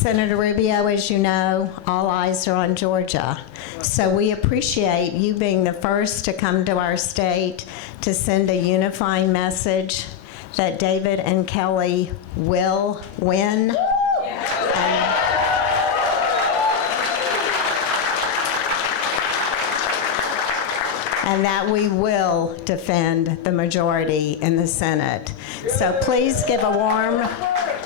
Senator Rubio, as you know, all eyes are on Georgia. So we appreciate you being the first to come to our state to send a unifying message that David and Kelly will win. And that we will defend the majority in the Senate. So please give a warm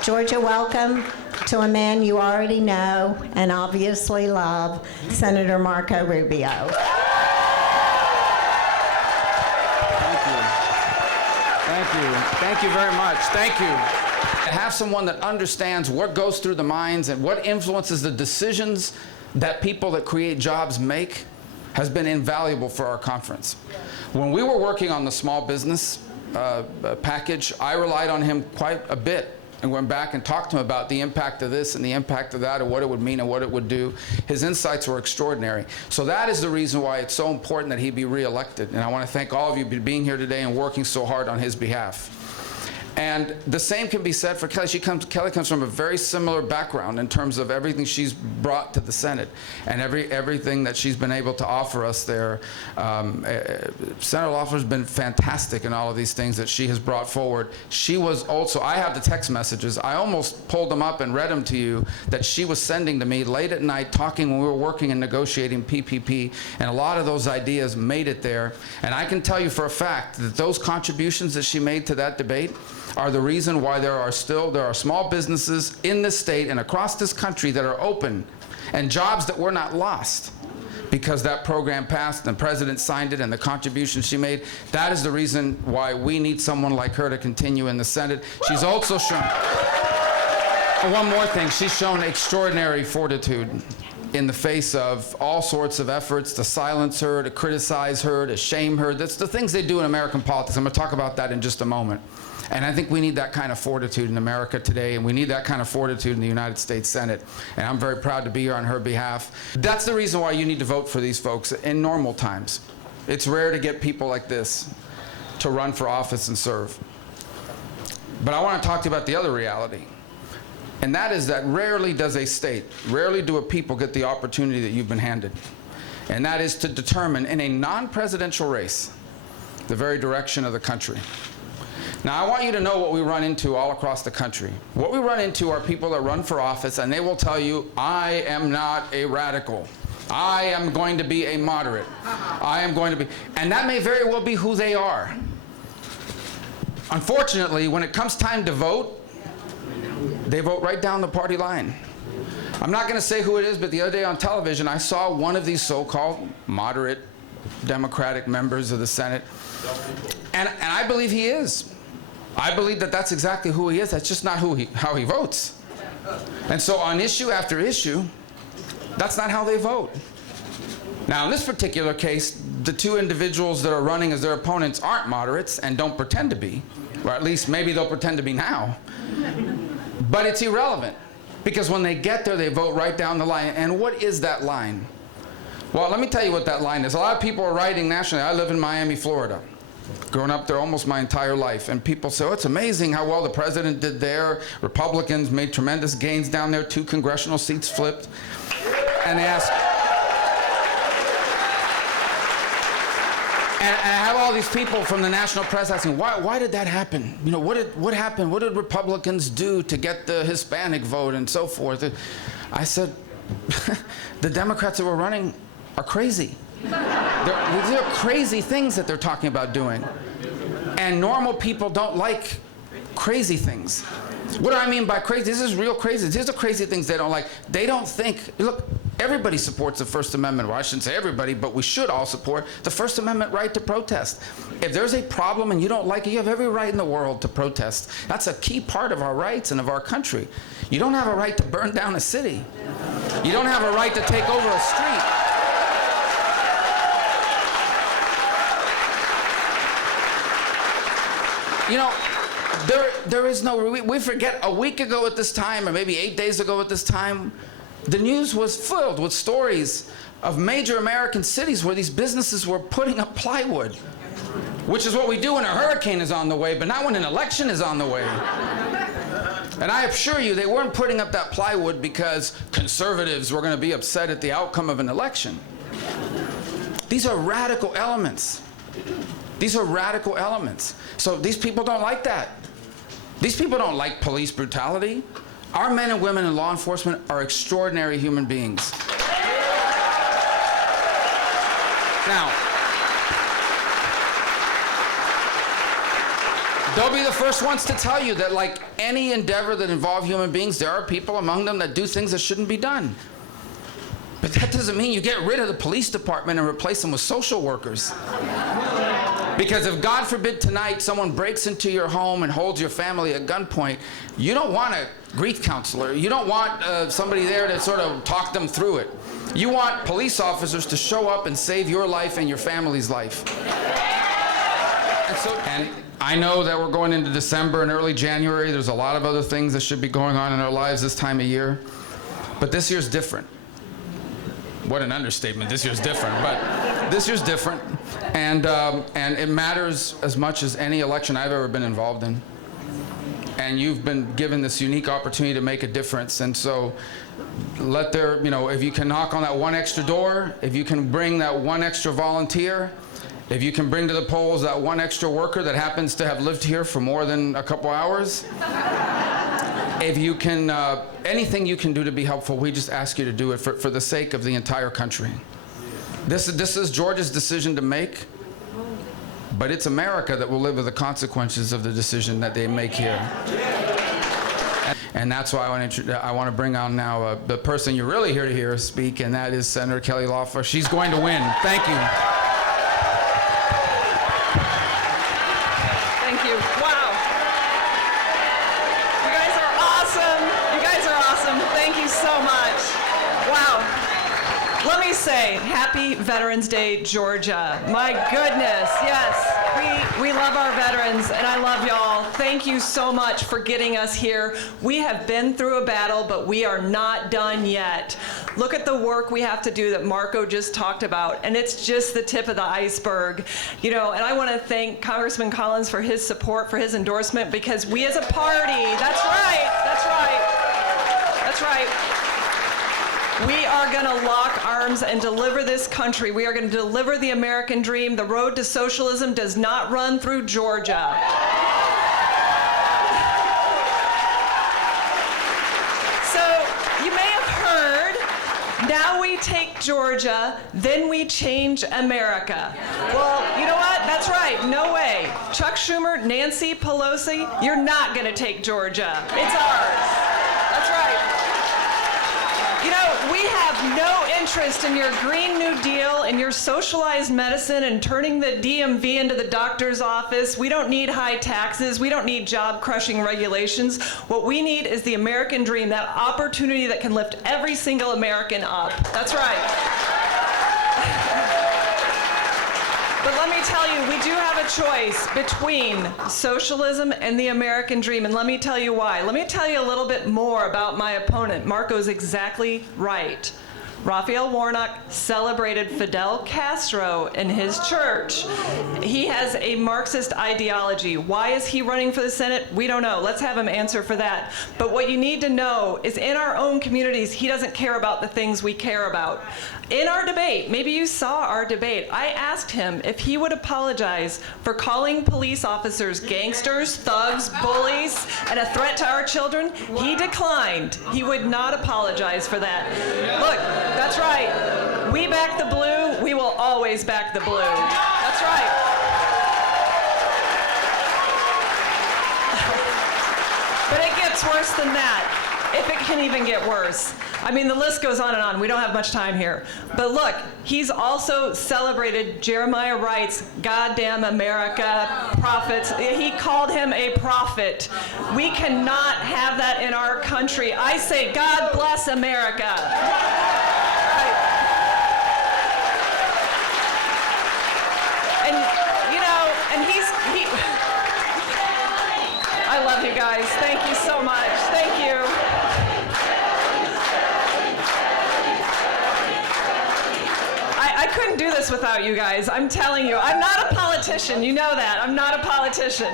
Georgia welcome to a man you already know and obviously love, Senator Marco Rubio. Thank you very much. Thank you. To have someone that understands what goes through the minds and what influences the decisions that people that create jobs make has been invaluable for our conference. When we were working on the small business package, I relied on him quite a bit and went back and talked to him about the impact of this and the impact of that and what it would mean and what it would do. His insights were extraordinary. So that is the reason why it's so important that he be reelected. And I want to thank all of you for being here today and working so hard on his behalf. And the same can be said for Kelly. Kelly comes from a very similar background in terms of everything she's brought to the Senate and everything that she's been able to offer us there. Senator Loeffler's been fantastic in all of these things that she has brought forward. She was also, I have the text messages. I almost pulled them up and read them to you that she was sending to me late at night talking when we were working and negotiating PPP, and a lot of those ideas made it there. And I can tell you for a fact that those contributions that she made to that debate are the reason why there are small businesses in this state and across this country that are open and jobs that were not lost because that program passed and the president signed it and the contributions she made. That is the reason why we need someone like her to continue in the Senate. She's also shown, one more thing, she's shown extraordinary fortitude in the face of all sorts of efforts to silence her, to criticize her, to shame her. That's the things they do in American politics. I'm going to talk about that in just a moment. And I think we need that kind of fortitude in America today, and we need that kind of fortitude in the United States Senate. And I'm very proud to be here on her behalf. That's the reason why you need to vote for these folks in normal times. It's rare to get people like this to run for office and serve. But I want to talk to you about the other reality. And that is that rarely does a state, rarely do a people get the opportunity that you've been handed. And that is to determine in a non-presidential race the very direction of the country. Now, I want you to know what we run into all across the country. What we run into are people that run for office, and they will tell you, I am not a radical. I am going to be a moderate. I am going to be, and that may very well be who they are. Unfortunately, when it comes time to vote, they vote right down the party line. I'm not going to say who it is, but the other day on television, I saw one of these so-called moderate Democratic members of the Senate, and I believe he is. I believe that that's exactly who he is. That's just not how he votes. And so on issue after issue, that's not how they vote. Now, in this particular case, the two individuals that are running as their opponents aren't moderates and don't pretend to be, or at least maybe they'll pretend to be now. But it's irrelevant, because when they get there, they vote right down the line. And what is that line? Well, let me tell you what that line is. A lot of people are writing nationally. I live in Miami, Florida. Grown up there almost my entire life, and people say, oh, it's amazing how well the president did there. Republicans made tremendous gains down there, 2 congressional seats flipped. And they ask, and I have all these people from the national press asking, why did that happen? You know, what happened? What did Republicans do to get the Hispanic vote and so forth? I said, the Democrats that were running are crazy. These are crazy things that they're talking about doing. And normal people don't like crazy things. What do I mean by crazy? This is real crazy. These are crazy things they don't like. They don't think, look, everybody supports the First Amendment. Well, I shouldn't say everybody, but we should all support the First Amendment right to protest. If there's a problem and you don't like it, you have every right in the world to protest. That's a key part of our rights and of our country. You don't have a right to burn down a city. You don't have a right to take over a street. You know, there is no, we forget a week ago at this time, or maybe 8 days ago at this time, the news was filled with stories of major American cities where these businesses were putting up plywood, which is what we do when a hurricane is on the way, but not when an election is on the way. And I assure you, they weren't putting up that plywood because conservatives were going to be upset at the outcome of an election. These are radical elements. These are radical elements. So these people don't like that. These people don't like police brutality. Our men and women in law enforcement are extraordinary human beings. Now, they'll be the first ones to tell you that, like any endeavor that involves human beings, there are people among them that do things that shouldn't be done. But that doesn't mean you get rid of the police department and replace them with social workers. Because if, God forbid, tonight someone breaks into your home and holds your family at gunpoint, you don't want a grief counselor. You don't want somebody there to sort of talk them through it. You want police officers to show up and save your life and your family's life. And I know that we're going into December and early January. There's a lot of other things that should be going on in our lives this time of year. But this year's different. What an understatement. This year's different. But this year's different. And it matters as much as any election I've ever been involved in. And you've been given this unique opportunity to make a difference. And so if you can knock on that one extra door, if you can bring that one extra volunteer, if you can bring to the polls that one extra worker that happens to have lived here for more than a couple hours, if you can, anything you can do to be helpful, we just ask you to do it for the sake of the entire country. This is Georgia's decision to make, but it's America that will live with the consequences of the decision that they make here. And that's why I want to bring on now the person you're really here to hear speak, and that is Senator Kelly Loeffler. She's going to win. Thank you. Thank you. Wow. You guys are awesome. You guys are awesome. Thank you so much. Wow. Let me say, happy Veterans Day, Georgia. My goodness, yes. We love our veterans, and I love y'all. Thank you so much for getting us here. We have been through a battle, but we are not done yet. Look at the work we have to do that Marco just talked about, and it's just the tip of the iceberg. And I want to thank Congressman Collins for his support, for his endorsement, because we as a party, that's right. We are going to lock arms and deliver this country. We are going to deliver the American dream. The road to socialism does not run through Georgia. So you may have heard, now we take Georgia, then we change America. Well, you know what? That's right. No way. Chuck Schumer, Nancy Pelosi, you're not going to take Georgia. It's ours. That's right. We have no interest in your Green New Deal and your socialized medicine and turning the DMV into the doctor's office. We don't need high taxes. We don't need job-crushing regulations. What we need is the American dream, that opportunity that can lift every single American up. That's right. But let me tell you, we do have a choice between socialism and the American dream, and let me tell you why. Let me tell you a little bit more about my opponent. Marco's exactly right. Raphael Warnock celebrated Fidel Castro in his church. He has a Marxist ideology. Why is he running for the Senate? We don't know. Let's have him answer for that. But what you need to know is in our own communities, he doesn't care about the things we care about. In our debate, maybe you saw our debate, I asked him if he would apologize for calling police officers gangsters, thugs, bullies, and a threat to our children. He declined. He would not apologize for that. Look, that's right. We back the blue. We will always back the blue. That's right. But it gets worse than that, if it can even get worse. I mean, the list goes on and on. We don't have much time here. But look, he's also celebrated Jeremiah Wright's Goddamn America prophets. He called him a prophet. We cannot have that in our country. I say, God bless America. I love you guys. Thank you so much. Thank you. I couldn't do this without you guys. I'm telling you, I'm not a politician. You know that. I'm not a politician.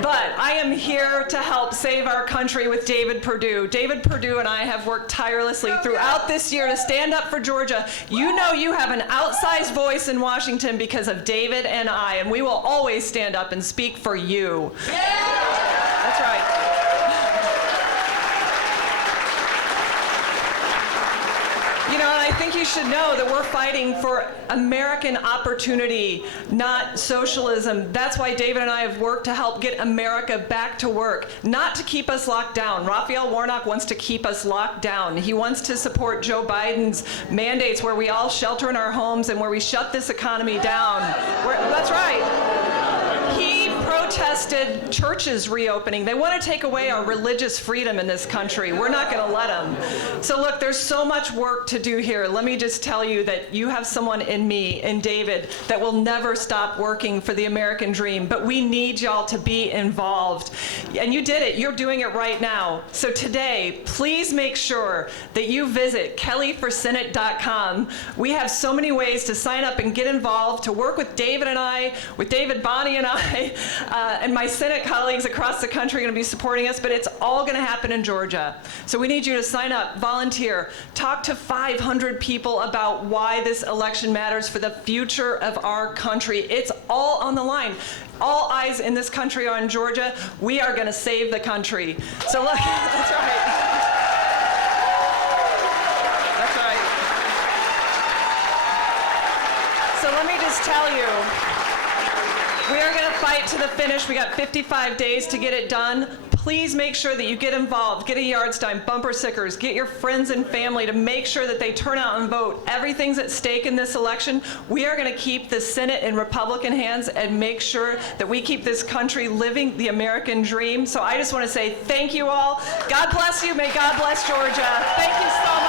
But I am here to help save our country with David Purdue. David Purdue and I have worked tirelessly throughout this year to stand up for Georgia. You know you have an outsized voice in Washington because of David and I, and we will always stand up and speak for you. That's right. You know, and I think you should know that we're fighting for American opportunity, not socialism. That's why David and I have worked to help get America back to work, not to keep us locked down. Raphael Warnock wants to keep us locked down. He wants to support Joe Biden's mandates where we all shelter in our homes and where we shut this economy down. That's right. He protested churches reopening. They want to take away our religious freedom in this country. We're not going to let them. So look, there's so much work to do here. Let me just tell you that you have someone in me, in David, that will never stop working for the American dream. But we need y'all to be involved. And you did it. You're doing it right now. So today, please make sure that you visit kellyforsenate.com. We have so many ways to sign up and get involved, to work with David and I, with David, Bonnie, and I, and my Senate colleagues across the country are going to be supporting us, but it's all going to happen in Georgia. So we need you to sign up, volunteer, talk to 500 people about why this election matters for the future of our country. It's all on the line. All eyes in this country are on Georgia. We are going to save the country. So look, that's right. That's right. So let me just tell you, we are going to fight to the finish. We got 55 days to get it done. Please make sure that you get involved, get a yard sign, bumper stickers, get your friends and family to make sure that they turn out and vote. Everything's at stake in this election. We are going to keep the Senate in Republican hands and make sure that we keep this country living the American dream. So I just want to say thank you all. God bless you. May God bless Georgia. Thank you so much.